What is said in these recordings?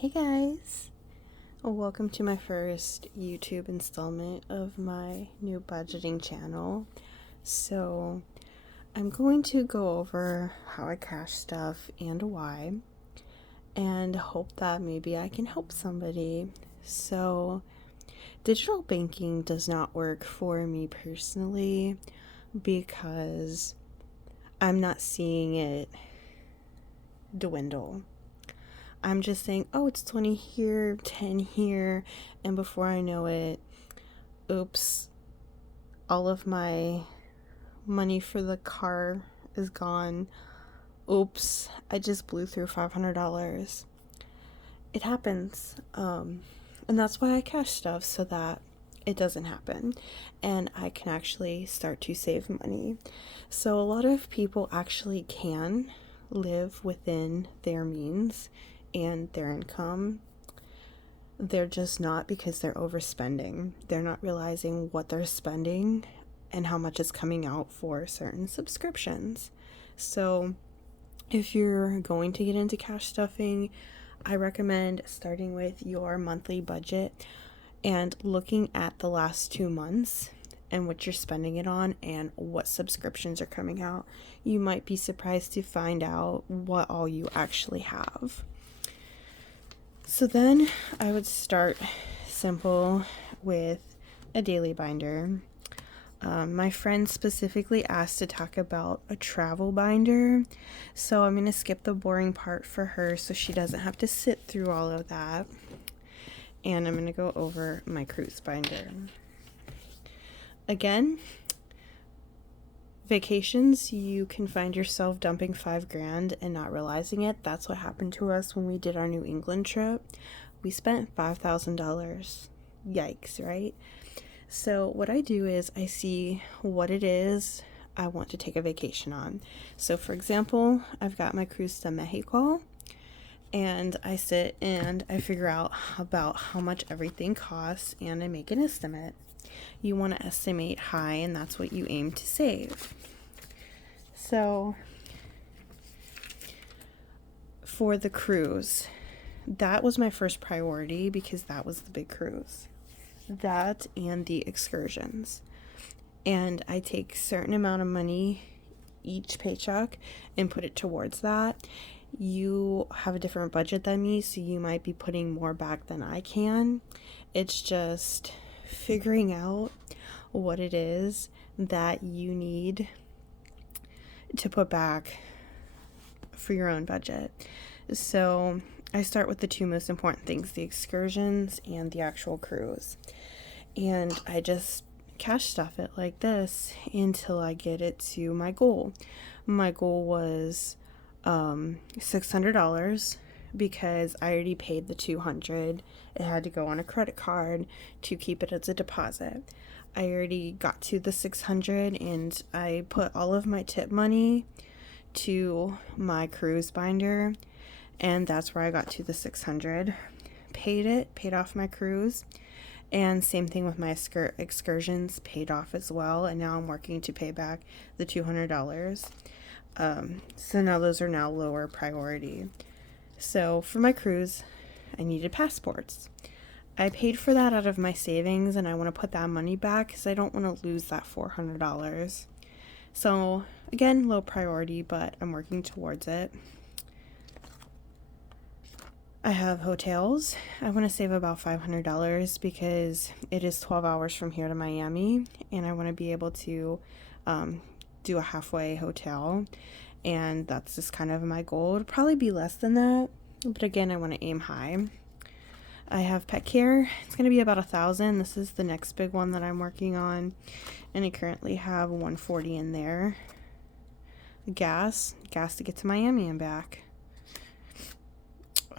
Hey guys, welcome to my first YouTube installment of my new budgeting channel. So I'm going to go over how I cash stuff and why, and hope that maybe I can help somebody. So digital banking does not work for me personally because I'm not seeing it dwindle. I'm just saying, oh, it's 20 here, 10 here, and before I know it, oops, all of my money for the car is gone. Oops, I just blew through $500. It happens. And that's why I cash stuff, so that it doesn't happen and I can actually start to save money. So a lot of people actually can live within their means and their income. They're just not, because they're overspending. They're not realizing what they're spending and how much is coming out for certain subscriptions. So if you're going to get into cash stuffing, I recommend starting with your monthly budget and looking at the last 2 months and what you're spending it on and what subscriptions are coming out. You might be surprised to find out what all you actually have. So then I would start simple with a daily binder. My friend specifically asked to talk about a travel binder, so I'm going to skip the boring part for her so she doesn't have to sit through all of that. And I'm going to go over my cruise binder. Again, vacations, you can find yourself dumping $5,000 and not realizing it. That's what happened to us when we did our New England trip. We spent $5,000. Yikes, right? So what I do is I see what it is I want to take a vacation on. So for example, I've got my cruise to Mexico, and I sit and I figure out about how much everything costs and I make an estimate. You want to estimate high, and that's what you aim to save. So for the cruise, that was my first priority because that was the big cruise. That and the excursions. And I take a certain amount of money each paycheck and put it towards that. You have a different budget than me, so you might be putting more back than I can. It's just figuring out what it is that you need to put back for your own budget. So I start with the two most important things, the excursions and the actual cruise. And I just cash stuff it like this until I get it to my goal. My goal was $600 because I already paid the $200. It had to go on a credit card to keep it as a deposit. I already got to the $600 and I put all of my tip money to my cruise binder, and that's where I got to the $600. Paid off my cruise, and same thing with my excursions, paid off as well, and now I'm working to pay back the $200. So now those are now lower priority. So for my cruise, I needed passports. I paid for that out of my savings, and I want to put that money back because I don't want to lose that $400. So again, low priority, but I'm working towards it. I have hotels. I want to save about $500 because it is 12 hours from here to Miami, and I want to be able to do a halfway hotel, and that's just kind of my goal. It'll probably be less than that, but again, I want to aim high. I have pet care. It's going to be about $1,000. This is the next big one that I'm working on, and I currently have $140 in there. Gas to get to Miami and back.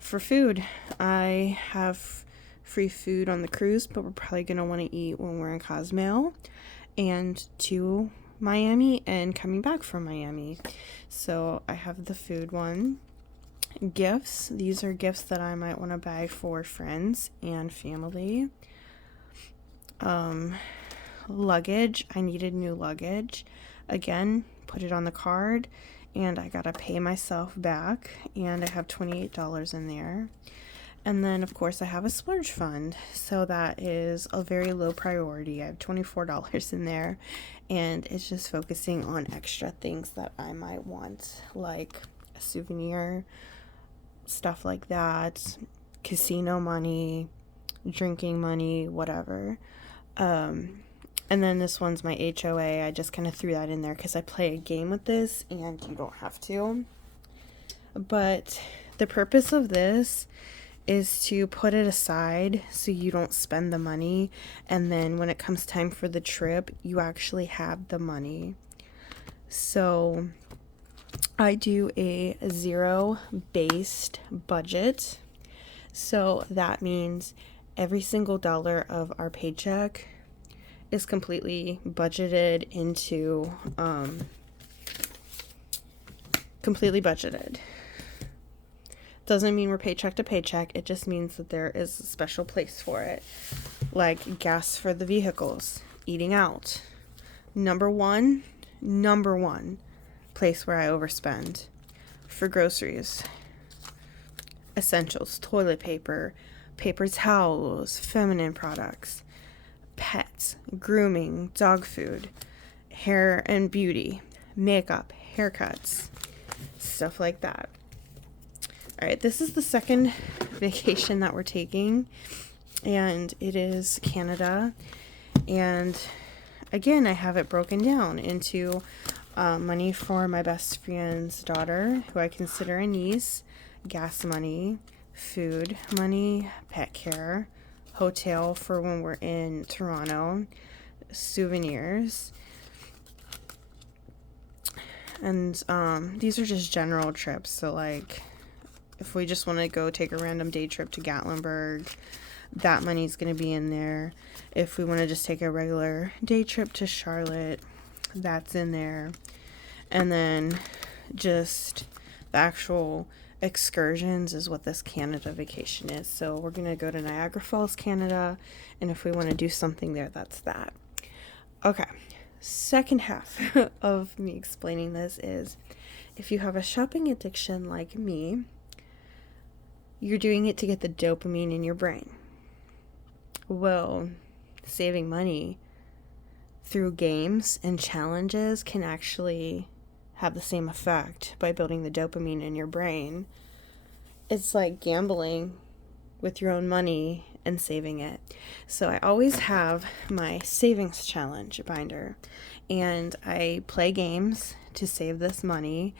For food, I have free food on the cruise, but we're probably going to want to eat when we're in Cozumel and to Miami and coming back from Miami. So I have the food one. Gifts. These are gifts that I might want to buy for friends and family. Luggage. I needed new luggage. Again, put it on the card, and I gotta pay myself back, and I have $28 in there. And then, of course, I have a splurge fund. So that is a very low priority. I have $24 in there. And it's just focusing on extra things that I might want, like a souvenir, stuff like that, casino money, drinking money, whatever. And then this one's my HOA. I just kind of threw that in there because I play a game with this and you don't have to. But the purpose of this is to put it aside so you don't spend the money, and then when it comes time for the trip, you actually have the money. So I do a zero-based budget. So that means every single dollar of our paycheck is completely budgeted into, completely budgeted. Doesn't mean we're paycheck to paycheck. It just means that there is a special place for it. Like gas for the vehicles, eating out. Number one place where I overspend. For groceries. Essentials, toilet paper, paper towels, feminine products, pets, grooming, dog food, hair and beauty, makeup, haircuts, stuff like that. All right, this is the second vacation that we're taking, and it is Canada. And again, I have it broken down into money for my best friend's daughter, who I consider a niece, gas money, food money, pet care, hotel for when we're in Toronto, souvenirs. And these are just general trips, so like if we just want to go take a random day trip to Gatlinburg, that money's going to be in there. If we want to just take a regular day trip to Charlotte, that's in there. And then just the actual excursions is what this Canada vacation is. So we're going to go to Niagara Falls, Canada, and if we want to do something there, that's that. Okay, second half of me explaining this is, if you have a shopping addiction like me, you're doing it to get the dopamine in your brain. Well, saving money through games and challenges can actually have the same effect by building the dopamine in your brain. It's like gambling with your own money and saving it. So I always have my savings challenge binder, and I play games to save this money,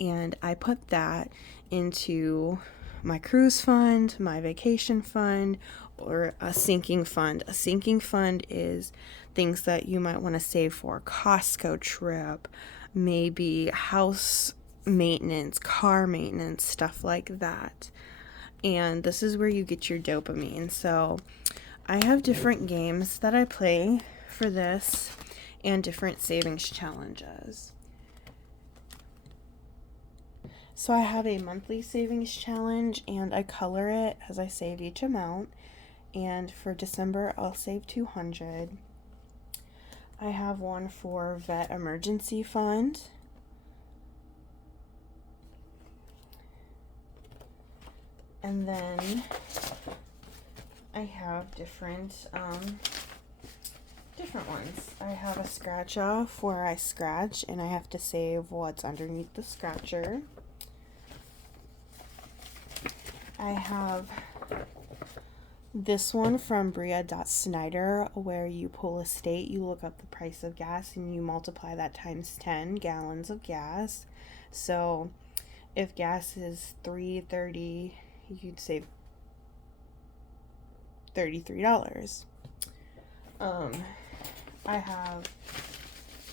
and I put that into my cruise fund, my vacation fund, or a sinking fund. A sinking fund is things that you might want to save for. Costco trip, maybe house maintenance, car maintenance, stuff like that. And this is where you get your dopamine. So I have different games that I play for this and different savings challenges. So I have a monthly savings challenge, and I color it as I save each amount. And for December, I'll save $200. I have one for vet emergency fund. And then I have different ones. I have a scratch off where I scratch and I have to save what's underneath the scratcher. I have this one from Bria.Snyder where you pull a state, you look up the price of gas, and you multiply that times 10 gallons of gas. So if gas is $3.30, you'd save $33. I have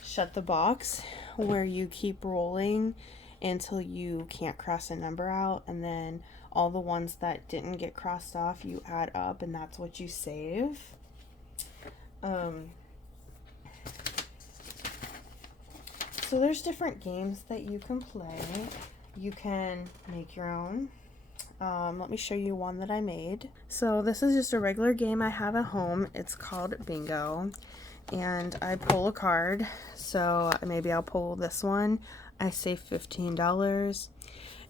Shut the Box where you keep rolling until you can't cross a number out, and then all the ones that didn't get crossed off you add up, and that's what you save. So there's different games that you can play. You can make your own. Let me show you one that I made. So this is just a regular game I have at home. It's called Bingo, and I pull a card. So maybe I'll pull this one. I save $15,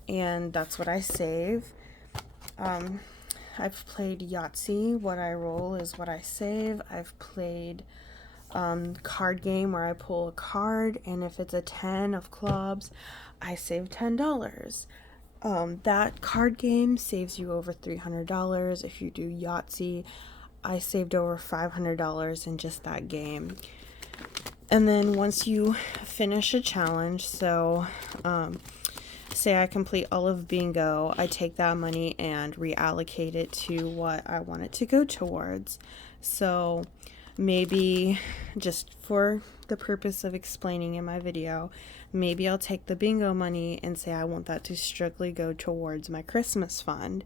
and that's what I save. I've played Yahtzee. What I roll is what I save. I've played card game where I pull a card, and if it's a 10 of clubs, I save $10. That card game saves you over $300. If you do Yahtzee, I saved over $500 in just that game. And then once you finish a challenge, so say I complete all of bingo, I take that money and reallocate it to what I want it to go towards. So maybe, just for the purpose of explaining in my video, maybe I'll take the bingo money and say I want that to strictly go towards my Christmas fund,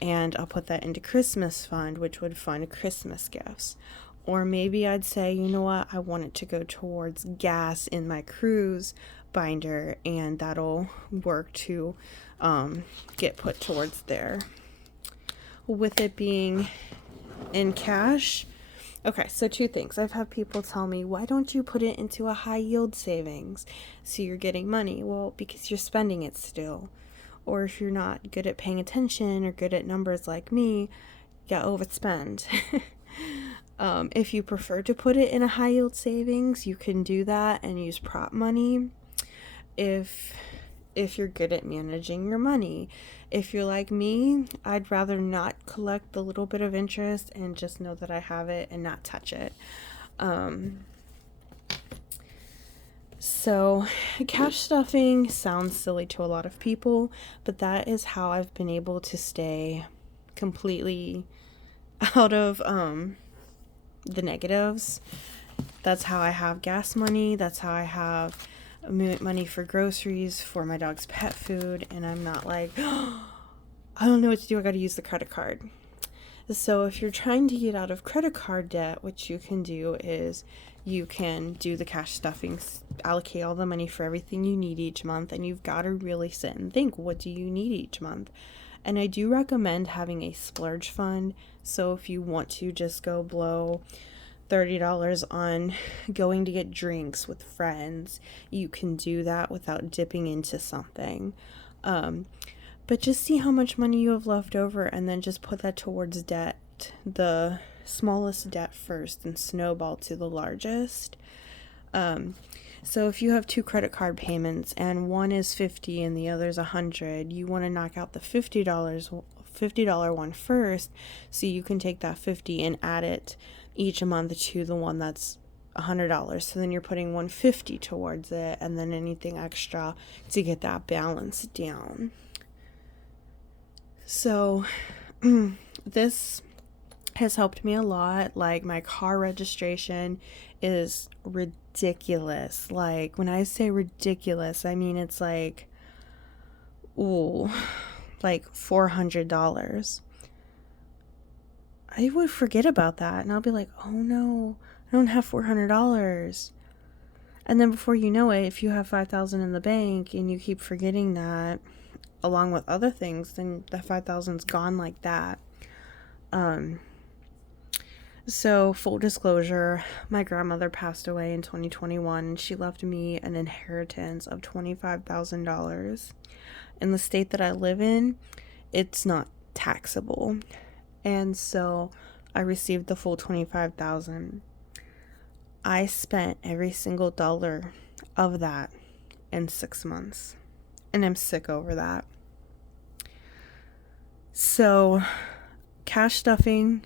and I'll put that into Christmas fund, which would fund Christmas gifts. Or maybe I'd say, you know what, I want it to go towards gas in my cruise binder, and that'll work to get put towards there. With it being in cash, okay, so two things. I've had people tell me, why don't you put it into a high yield savings so you're getting money? Well, because you're spending it still. Or if you're not good at paying attention or good at numbers like me, you overspend. If you prefer to put it in a high yield savings, you can do that and use prop money. If you're good at managing your money. If you're like me, I'd rather not collect the little bit of interest and just know that I have it and not touch it. So cash stuffing sounds silly to a lot of people, but that is how I've been able to stay completely out of the negatives. That's how I have gas money. That's how I have money for groceries, for my dog's pet food, and I'm not like, oh, I don't know what to do, I gotta use the credit card. So if you're trying to get out of credit card debt, what you can do is you can do the cash stuffing, allocate all the money for everything you need each month, and you've got to really sit and think, what do you need each month? And I do recommend having a splurge fund. So if you want to just go blow $30 on going to get drinks with friends, you can do that without dipping into something. But just see how much money you have left over and then just put that towards debt, the smallest debt first, and snowball to the largest. So if you have 2 credit card payments and one is $50 and the other's $100, you want to knock out the $50 one first, so you can take that $50 and add it each month to the one that's $100. So then you're putting $150 towards it, and then anything extra to get that balance down. So this has helped me a lot. Like, my car registration is ridiculous. Like, when I say ridiculous, I mean it's like, ooh, like $400. I would forget about that, and I'll be like, oh no, I don't have $400. And then before you know it, if you have $5,000 in the bank and you keep forgetting that, along with other things, then the $5,000's gone like that. So full disclosure, my grandmother passed away in 2021, and she left me an inheritance of $25,000. In the state that I live in, it's not taxable. And so I received the full $25,000. I spent every single dollar of that in 6 months, and I'm sick over that. So cash stuffing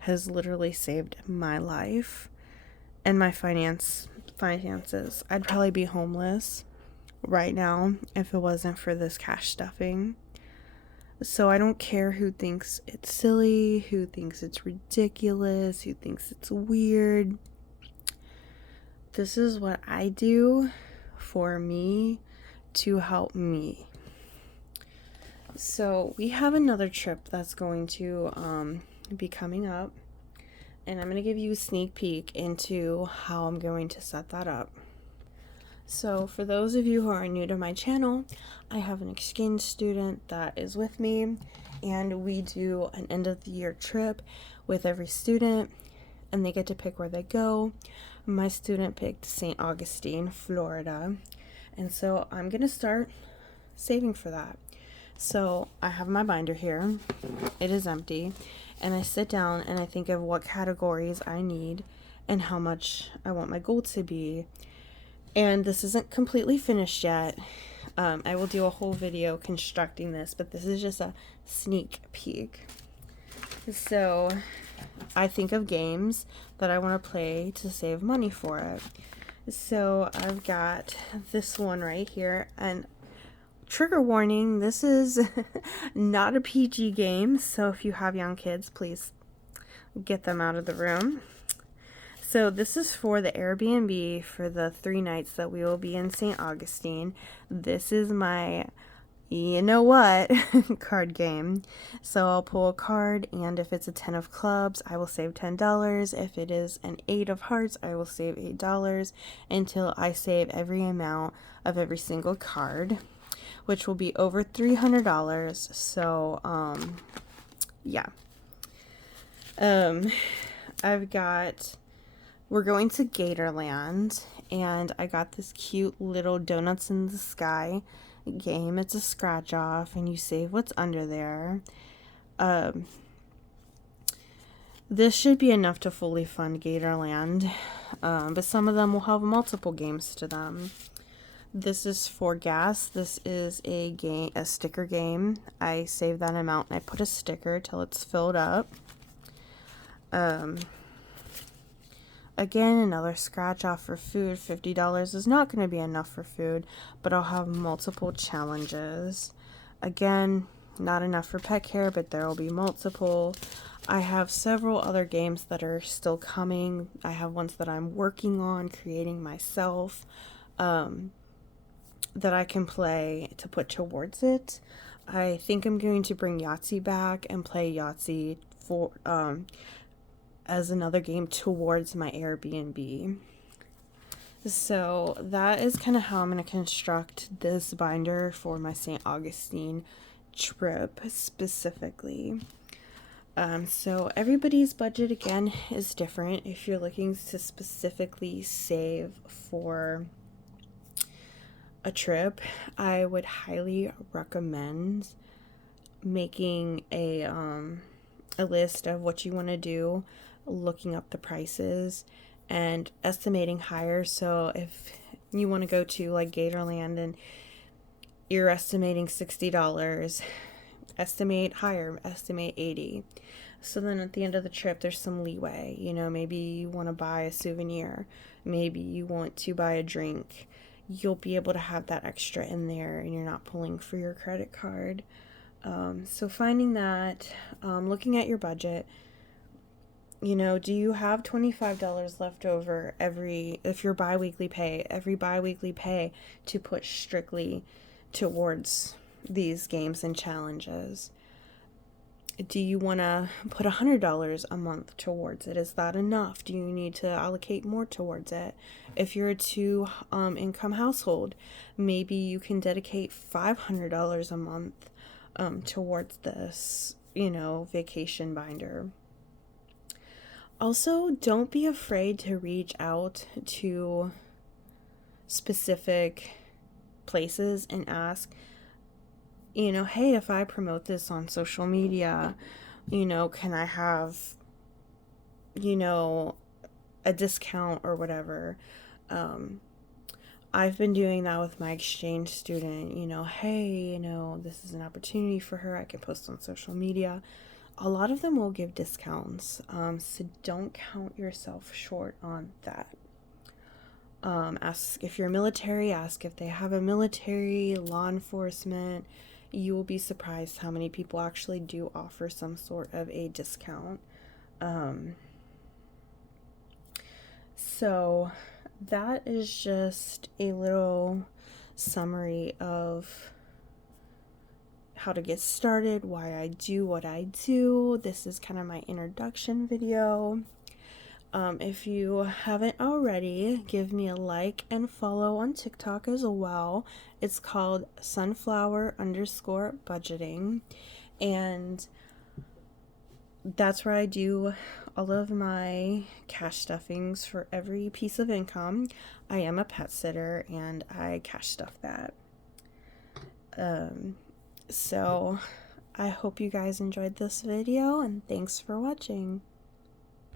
has literally saved my life and my finances. I'd probably be homeless right now if it wasn't for this cash stuffing. So I don't care who thinks it's silly, who thinks it's ridiculous, who thinks it's weird. This is what I do for me to help me. So we have another trip that's going to be coming up, and I'm going to give you a sneak peek into how I'm going to set that up. So for those of you who are new to my channel, I have an exchange student that is with me, and we do an end of the year trip with every student, and they get to pick where they go. My student picked St. Augustine, Florida, and so I'm going to start saving for that. So I have my binder here. It is empty. And I sit down and I think of what categories I need and how much I want my goal to be. And this isn't completely finished yet. I will do a whole video constructing this, but this is just a sneak peek. So I think of games that I want to play to save money for it. So I've got this one right here, and trigger warning, this is not a PG game, so if you have young kids, please get them out of the room. So this is for the Airbnb for the 3 nights that we will be in St. Augustine. This is my you know what card game. So I'll pull a card, and if it's a 10 of clubs, I will save $10. If it is an 8 of hearts, I will save $8 until I save every amount of every single card, which will be over $300. So yeah. We're going to Gatorland, and I got this cute little Donuts in the Sky game. It's a scratch off, and you save what's under there. This should be enough to fully fund Gatorland, but some of them will have multiple games to them. This is for gas. This is a sticker game. I save that amount and I put a sticker till it's filled up. Again, another scratch off for food. $50 is not going to be enough for food, but I'll have multiple challenges. Again, not enough for pet care, but there will be multiple. I have several other games that are still coming. I have ones that I'm working on creating myself that I can play to put towards it. I think I'm going to bring Yahtzee back and play Yahtzee for as another game towards my Airbnb. So that is kind of how I'm going to construct this binder for my St. Augustine trip specifically. So everybody's budget again is different. If you're looking to specifically save for a trip, I would highly recommend making a list of what you want to do, looking up the prices and estimating higher. So if you want to go to like Gatorland and you're estimating $60, estimate higher, estimate $80. So then at the end of the trip there's some leeway. Maybe you want to buy a souvenir, maybe you want to buy a drink. You'll be able to have that extra in there and you're not pulling for your credit card. So finding that, looking at your budget, do you have $25 left over if your every bi-weekly pay to put strictly towards these games and challenges? Do you want to put $100 a month towards it? Is that enough? Do you need to allocate more towards it? If you're a 2-income household, maybe you can dedicate $500 a month towards this, vacation binder. Also, don't be afraid to reach out to specific places and ask, hey, if I promote this on social media, can I have, a discount or whatever? I've been doing that with my exchange student, hey, this is an opportunity for her. I can post on social media. A lot of them will give discounts, so don't count yourself short on that. Ask if you're military, ask if they have a military, law enforcement. You will be surprised how many people actually do offer some sort of a discount. So that is just a little summary of how to get started, why I do what I do. This is kind of my introduction video. If you haven't already, give me a like and follow on TikTok as well. It's called sunflower_budgeting, and that's where I do all of my cash stuffings for every piece of income. I am a pet sitter and I cash stuff that. So I hope you guys enjoyed this video, and thanks for watching.